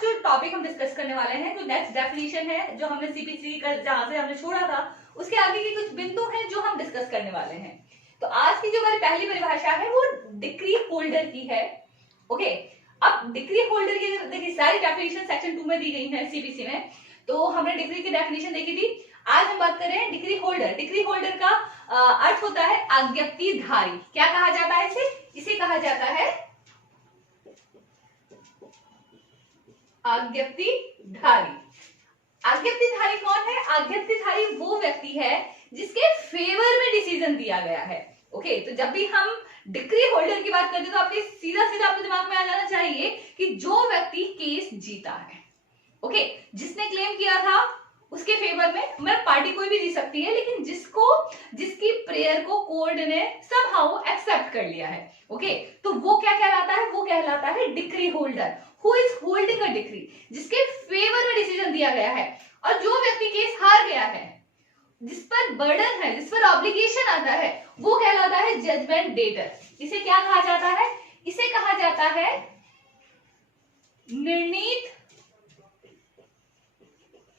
आज जो टॉपिक हम डिस्कस करने वाले हैं, जो नेक्स्ट डेफिनेशन है, जो हमने सीपीसी का जहां से हमने छोड़ा था, उसके आगे की कुछ बिंदु हैं जो हम डिस्कस करने वाले हैं। तो आज की जो हमारी पहली परिभाषा है वो डिक्री होल्डर की है। ओके, अब डिक्री होल्डर की देखिए सारी डेफिनेशन सेक्शन 2 में दी गई है सीपीसी में। तो हमने डिक्री की डेफिनेशन देखी थी। आज हम बात कर रहे हैं डिक्री होल्डर। डिक्री होल्डर का अर्थ होता है आज्ञप्तिधारी। क्या कहा जाता है इसे? इसे कहा जाता है आज्ञप्तिधारी। आज्ञप्तिधारी कौन है? आज्ञप्तिधारी वो व्यक्ति है जिसके फेवर में डिसीजन दिया गया है। ओके, तो जब भी हम डिक्री होल्डर की बात करते हैं तो आपके सीधा सीधा आपके दिमाग में आ जाना चाहिए कि जो व्यक्ति केस जीता है, ओके, जिसने क्लेम किया था उसके फेवर में, मतलब पार्टी कोई भी जी सकती है, लेकिन जिसकी प्रेयर को कोर्ट ने समहाउ एक्सेप्ट कर लिया है। ओके, तो वो क्या कहलाता है? वो कहलाता है decree holder. Who is holding a decree, जिसके फेवर में डिसीजन दिया गया है। और जो व्यक्ति केस हार गया है, जिस पर बर्डन है, जिस पर ऑब्लिगेशन आता है, वो कहलाता है जजमेंट डेटर। इसे क्या कहा जाता है? इसे कहा जाता है निर्णीत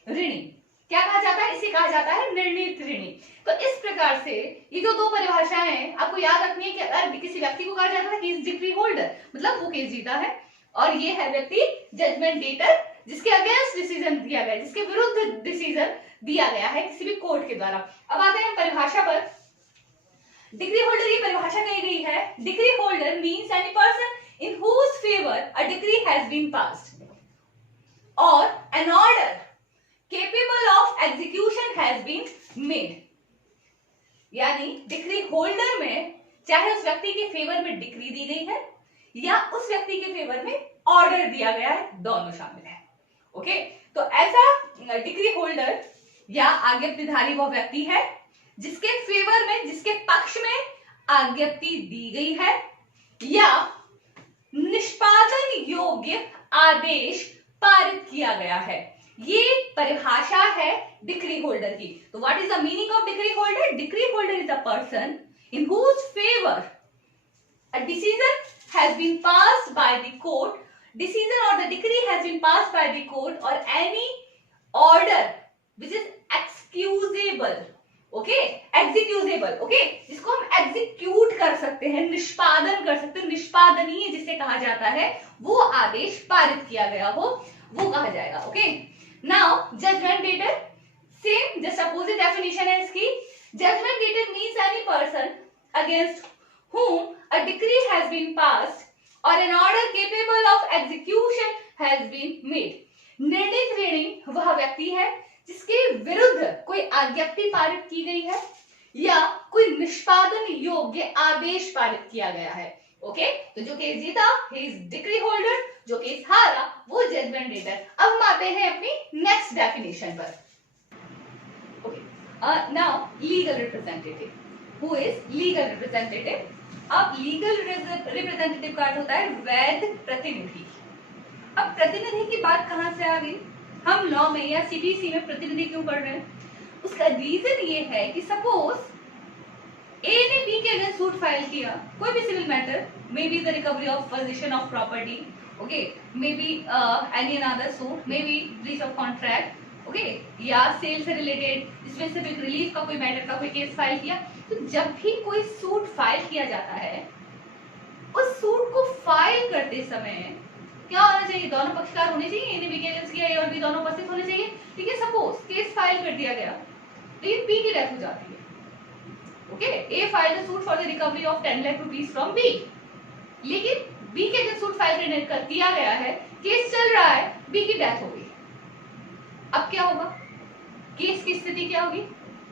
ऋणी। क्या कहा जाता है? इसे कहा जाता है निर्णीत ऋणी। तो इस प्रकार से ये जो दो परिभाषाएं हैं आपको याद रखनी है कि अगर किसी व्यक्ति को कहा जाता है कि डिक्री होल्डर, मतलब वो केस जीता है, और ये है व्यक्ति जजमेंट डेटर, जिसके अगेंस्ट डिसीजन दिया गया है, जिसके विरुद्ध डिसीजन दिया गया है किसी भी कोर्ट के द्वारा। अब आते हैं परिभाषा पर। डिक्री होल्डर की परिभाषा कही गई है, decree holder means any person in whose favour a decree has been passed or an order capable of execution has been made। यानी डिक्री होल्डर में चाहे उस व्यक्ति के फेवर में डिक्री दी गई है या उस व्यक्ति के फेवर में ऑर्डर दिया गया है, दोनों शामिल है। ओके, तो ऐसा डिक्री होल्डर या आज्ञप्तिधारी वो व्यक्ति है जिसके फेवर में, जिसके पक्ष में आज्ञप्ति दी गई है या निष्पादन योग्य आदेश पारित किया गया है। ये परिभाषा है डिक्री होल्डर की। तो what is the meaning of decree holder? Decree holder is a person in whose favour a decision has been passed by the court, decision or the decree has been passed by the court or any order which is excusable. Okay, executable, okay, जिसको हम execute कर सकते हैं, निष्पादन कर सकते हैं, निष्पादनीय जिसे कहा जाता है, वो आदेश पारित किया गया हो, वो कहा जाएगा। Okay, now judgment debtor, same just opposite definition है इसकी। Judgment debtor means any person against whom a decree has been passed or an order capable of execution has been made। निर्णीत ऋणी वह व्यक्ति है जिसके विरुद्ध कोई आज्ञप्ति पारित की गई है या कोई निष्पादन योग्य आदेश पारित किया गया है। ओके, तो जो केस जीता ही इज डिक्री होल्डर, जो केस हारा वो जजमेंट डेटर। अब हम आते हैं अपनी नेक्स्ट डेफिनेशन पर। Okay, now legal representative. Who is legal representative? अब लीगल रिप्रेजेंटेटिव का अर्थ होता है वैध प्रतिनिधि। अब प्रतिनिधि की बात कहां से आ गई? हम लॉ में या सीपीसी में प्रतिनिधि क्यों पढ़ रहे हैं? उसका रीजन ये है कि सपोज ए ने बी के अगेंस्ट सूट फाइल किया, कोई भी civil matter, may be the recovery of possession of property, okay, may be any another suit, may be breach of contract, okay, या सेल से रिलेटेड स्पेसिफिक रिलीफ का कोई matter का कोई केस फाइल किया। तो जब भी कोई सूट फाइल किया जाता है, उस सूट को फाइल करते समय क्या होना चाहिए? दोनों पक्षकार होने चाहिए, ए ने बी के अगेंस्ट किया, ए और बी दोनों उपस्थित होने चाहिए। ठीक है, सपोज केस फाइल कर दिया गया, लेकिन बी की डेथ हो जाती है। Okay, A file the suit for the recovery of 10 lakh rupees from B, लेकिन बी के अगेंस्ट सूट फाइल कर दिया गया है, केस चल रहा है, बी की डेथ हो गई। अब क्या होगा? केस की स्थिति क्या होगी?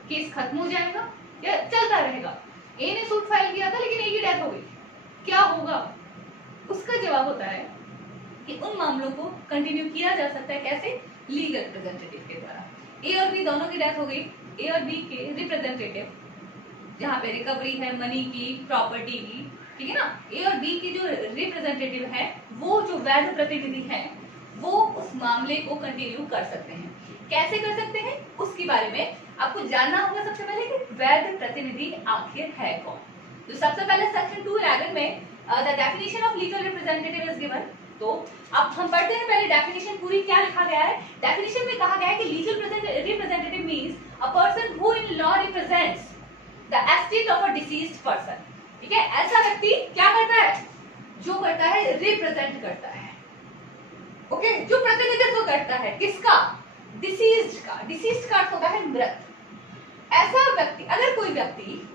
केस खत्म हो जाएगा या चलता रहेगा? ए ने सूट फाइल किया था लेकिन ए की डेथ हो गई, क्या होगा? उसका जवाब होता है कि उन मामलों को कंटिन्यू किया जा सकता है। कैसे? लीगल रिप्रेजेंटेटिव के द्वारा। ए और बी दोनों की डेथ हो गई, ए और बी के रिप्रेजेंटेटिव, जहां पे रिकवरी है मनी की, प्रॉपर्टी की, ठीक है ना, ए और बी की जो रिप्रेजेंटेटिव है, वो जो वैध प्रतिनिधि है, वो उस मामले को कंटिन्यू कर सकते हैं। कैसे कर सकते हैं उसके बारे में आपको जानना होगा सबसे पहले कि वैध प्रतिनिधि आखिर है कौन। तो सबसे पहले सेक्शन 2(11) में the definition of legal representative is given. तो अब हम पढ़ते हैं पहले डेफिनेशन पूरी क्या लिखा गया है। डेफिनेशन में कहा गया है कि legal representative means a person who in law represents the estate of a deceased person. ठीक है, ऐसा व्यक्ति क्या करता है, जो करता है रिप्रेजेंट करता है, ओके, जो प्रतिनिधित्व करता है किसका, डिसीज्ड का। डिसीज्ड का अर्थ होता है मृत। ऐसा व्यक्ति, अगर कोई व्यक्ति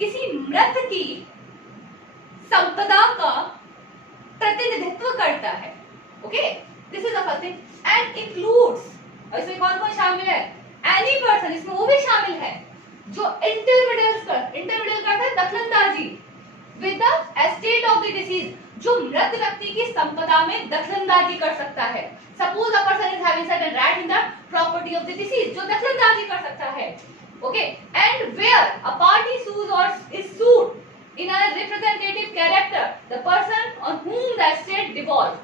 किसी मृत की संपदा का प्रतिनिधित्व करता है, okay, this is the first thing, and includes, इसमें कौन कौन शामिल है, एनी पर्सन, इसमें वो भी शामिल है जो इंटरमीडिएट का है दखलंदाजी with the estate of the deceased, जो मृत व्यक्ति की संपदा में दखलंदाजी कर सकता है। Suppose a person is having certain right in the property of the deceased, जो दखलंदाजी कर सकता है, okay, and where a party sues or is sued in a representative character the person on whom the estate devolve,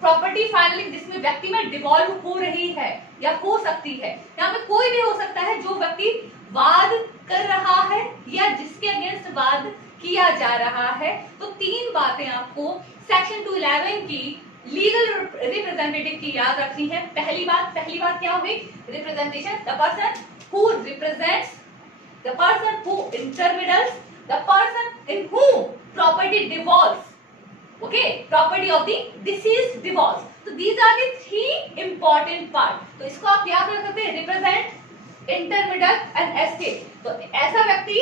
property finally जिसमें व्यक्ति में devolve हो रही है या हो सकती है, यहाँ पे कोई भी हो सकता है जो व्यक्ति वाद कर रहा है या जिसके अगेंस्ट वाद किया जा रहा है। तो तीन बातें आपको सेक्शन 211 की लीगल रिप्रेजेंटेटिव की याद रखनी है। पहली बात क्या हुई, representation, the person who represents, the person who intermeddles, the person in whom property devolves, okay, property of the deceased devolves. So these are the three important part. तो इसको आप याद रख सकते हैं, represent, intermeddle and estate। तो ऐसा व्यक्ति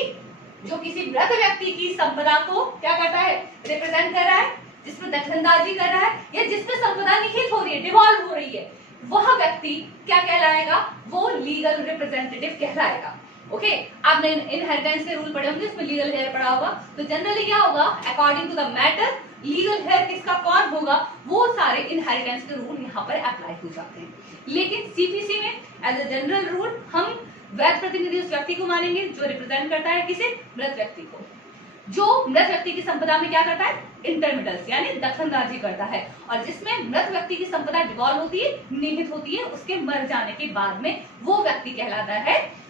जो किसी मृत व्यक्ति की संपदा को क्या करता है, रिप्रेजेंट कर रहा है, जिसमें दखलंदाजी कर रहा है या जिसमें संपदा निहित हो रही है, डिवॉल्व हो रही है, वह व्यक्ति क्या कहलाएगा, वो लीगल रिप्रेजेंटेटिव कहलाएगा। ओके, आपने इनहेरिटेंस के रूल पढ़े होंगे, उसमें लीगल हेयर पढ़ा होगा। तो जनरली क्या होगा, according to the matter legal heir किसका कौन होगा, वो सारे इनहेरिटेंस के रूल यहाँ पर अप्लाई हो जाते हैं। लेकिन सीपीसी में एज ए जनरल रूल हम वैध प्रतिनिधि उस व्यक्ति को मानेंगे जो रिप्रेजेंट करता है किसे, मृत व्यक्ति को, जो मृत व्यक्ति की संपदा में क्या करता है, इंटरमीडिएट यानी दखलंदाजी करता है, और जिसमें मृत व्यक्ति की संपदा डिवॉल्व होती है, निहित होती है, उसके मर जाने के बाद में वो व्यक्ति कहलाता है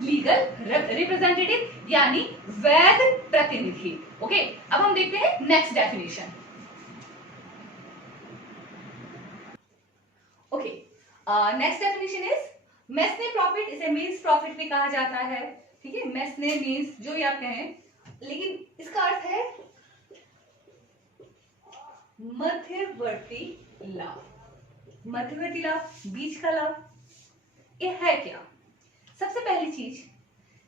लीगल रिप्रेजेंटेटिव यानी वैध प्रतिनिधि। ओके, अब हम देखते हैं next definition. Okay, next definition is mesne profit, इसे मींस प्रॉफिट भी कहा जाता है। ठीक है, मेसने मींस जो भी आप कहें, लेकिन इसका अर्थ है मध्यवर्ती लाभ, मध्यवर्ती लाभ, बीच का लाभ। ये है क्या, सबसे पहली चीज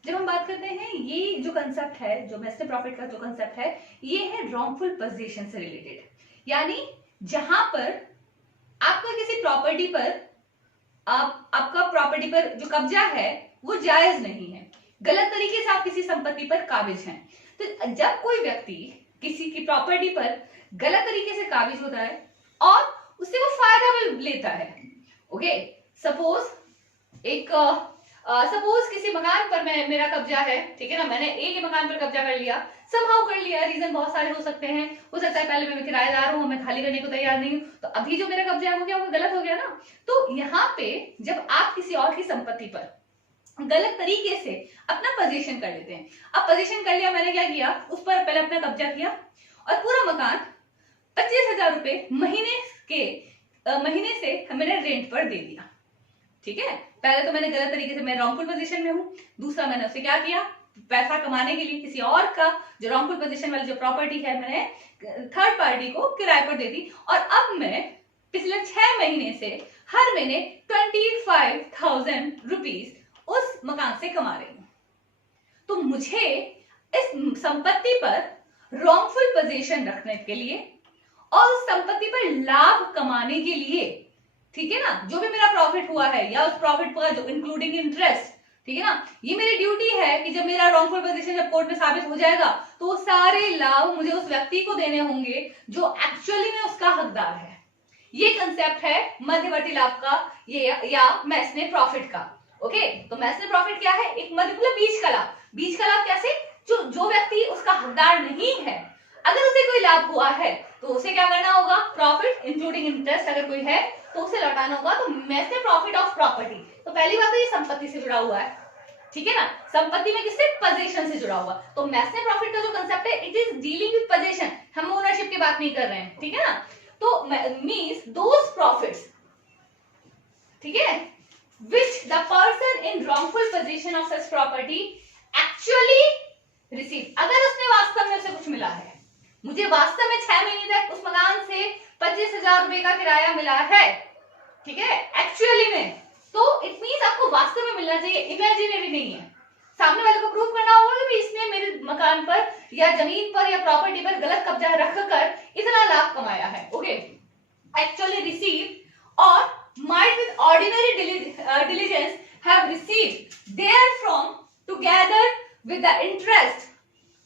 जब हम बात करते हैं, ये जो कंसेप्ट है, जो मेसने प्रॉफिट का जो कंसेप्ट है, ये है रॉन्गफुल पोजीशन से रिलेटेड। यानी जहां पर आपका किसी प्रॉपर्टी पर आपका प्रॉपर्टी पर जो कब्जा है वो जायज नहीं है, गलत तरीके से आप किसी संपत्ति पर काबिज हैं। तो जब कोई व्यक्ति किसी की प्रॉपर्टी पर गलत तरीके से काबिज होता है और उससे वो फायदा भी लेता है, ओके, सपोज किसी मकान पर मेरा कब्जा है, ठीक है ना, मैंने ए के मकान पर कब्जा कर लिया, समहाउ कर लिया, रीजन बहुत सारे हो सकते हैं, हो सकता है पहले मैं किराएदार हूं, मैं खाली करने को तैयार नहीं हूं, तो अभी जो मेरा कब्जा हो गया वो गलत हो गया ना। तो यहाँ पे जब आप किसी और की संपत्ति पर गलत तरीके से अपना पोजीशन कर लेते हैं, अब पोजीशन कर लिया, मैंने क्या किया, उस पर पहले अपना कब्जा किया और पूरा मकान 25,000 रुपए महीने से मैंने रेंट पर दे दिया। ठीक है, पहले तो मैंने गलत तरीके से, मैं रॉन्गफुल पोजीशन में हूं, दूसरा मैंने उससे क्या किया, पैसा कमाने के लिए किसी और का जो रॉन्गफुल पोजीशन वाली जो प्रॉपर्टी है मैंने थर्ड पार्टी को किराए पर दे दी, और अब मैं पिछले 6 महीने से हर महीने 25,000 रुपीज उस मकान से कमा रही हूं। तो मुझे इस संपत्ति पर रॉन्गफुल पोजीशन रखने के लिए और उस संपत्ति पर लाभ कमाने के लिए, ठीक है ना, जो भी मेरा प्रॉफिट हुआ है या उस प्रॉफिट का जो इंक्लूडिंग इंटरेस्ट, ठीक है ना, ये मेरी ड्यूटी है कि जब मेरा रॉन्गफुल पोजीशन जब कोर्ट में साबित हो जाएगा तो वो सारे लाभ मुझे उस व्यक्ति को देने होंगे जो एक्चुअली में उसका हकदार है। ये कंसेप्ट है मध्यवर्ती लाभ का, ये या मेसने प्रॉफिट का। ओके, तो मेसने प्रॉफिट क्या है, एक मध्य मतलब बीच का लाभ। बीच का लाभ कैसे, जो व्यक्ति उसका हकदार नहीं है, अगर उसे कोई लाभ हुआ है तो उसे क्या करना होगा, प्रॉफिट इंक्लूडिंग इंटरेस्ट अगर कोई है तो उसे लौटाना होगा। तो मेसने प्रॉफिट ऑफ प्रॉपर्टी, तो पहली बात तो ये संपत्ति से जुड़ा हुआ है, ठीक है ना, संपत्ति में किससे, पोजीशन से जुड़ा हुआ। तो मैसने प्रॉफिट का जो कंसेप्ट है, it is dealing with position, हम ओनरशिप की बात नहीं कर रहे हैं, ठीक है ना। तो मींस दोस प्रॉफिट्स, ठीक है, which the person in wrongful possession of such property actually receive, अगर उसने वास्तव में उसे कुछ मिला है, मुझे वास्तव में 6 महीने तक उस मकान से 25,000 रुपए का किराया मिला है, ठीक है, एक्चुअली में, तो इट मींस आपको वास्तव में मिलना चाहिए, इमेजिनरी नहीं है। सामने वाले को प्रूव करना होगा कि इसने मेरे मकान पर या जमीन पर या प्रॉपर्टी पर गलत कब्जा रखकर इतना लाभ कमाया है, ओके, एक्चुअली रिसीव और might with ordinary diligence have received therefrom together with the interest,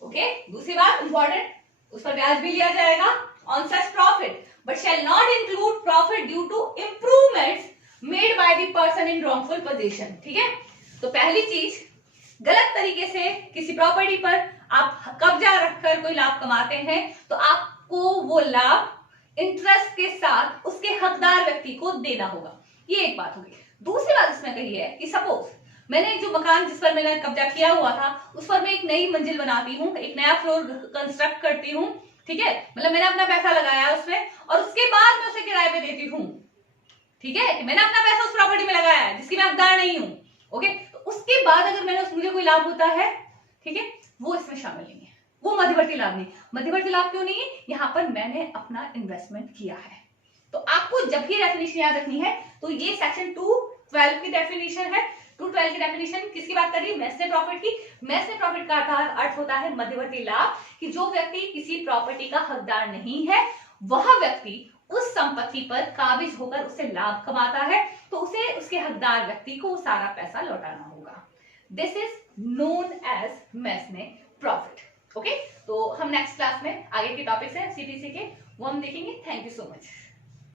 okay, दूसरी बात important, उस पर ब्याज भी लिया जाएगा on such profit, but shall not include profit due to improvements made by the person in wrongful possession, ठीक है। तो पहली चीज, गलत तरीके से किसी प्रॉपर्टी पर आप कब्जा रखकर कोई लाभ कमाते हैं तो आपको वो लाभ इंटरेस्ट के साथ उसके हकदार व्यक्ति को देना होगा, ये एक बात होगी। दूसरी बात इसमें कही है कि सपोज मैंने जो मकान जिस पर मैंने कब्जा किया हुआ था उस पर मैं एक नई मंजिल बनाती हूँ, एक नया फ्लोर कंस्ट्रक्ट करती हूँ, ठीक है, मतलब मैंने अपना पैसा लगाया उसमें और उसके बाद मैं उसे किराए पे देती हूँ, ठीक है, मैंने अपना पैसा उस प्रॉपर्टी में लगाया है जिसकी मैं हकदार नहीं हूँ, ओके, तो उसके बाद अगर मैंने मुझे कोई लाभ होता है, ठीक है, वो इसमें शामिल नहीं है, वो मध्यवर्ती लाभ नहीं। मध्यवर्ती लाभ क्यों नहीं है, यहाँ पर मैंने अपना इन्वेस्टमेंट किया है। तो आपको जब भी डेफिनेशन याद रखनी है तो ये सेक्शन 212 की डेफिनेशन है। 212 की डेफिनेशन किसकी बात कर रही है, मैसने प्रॉफिट की। मैसने प्रॉफिट का अर्थ होता है मध्यवर्ती लाभ, कि जो व्यक्ति किसी प्रॉपर्टी का हकदार नहीं है वह व्यक्ति उस संपत्ति पर काबिज होकर उससे लाभ कमाता है, तो उसे उसके हकदार व्यक्ति को सारा पैसा लौटाना होगा। This is known as mesne profit, okay. तो हम नेक्स्ट क्लास में आगे के टॉपिक्स हैं सीपीसी के, वो हम देखेंगे। Thank you so much.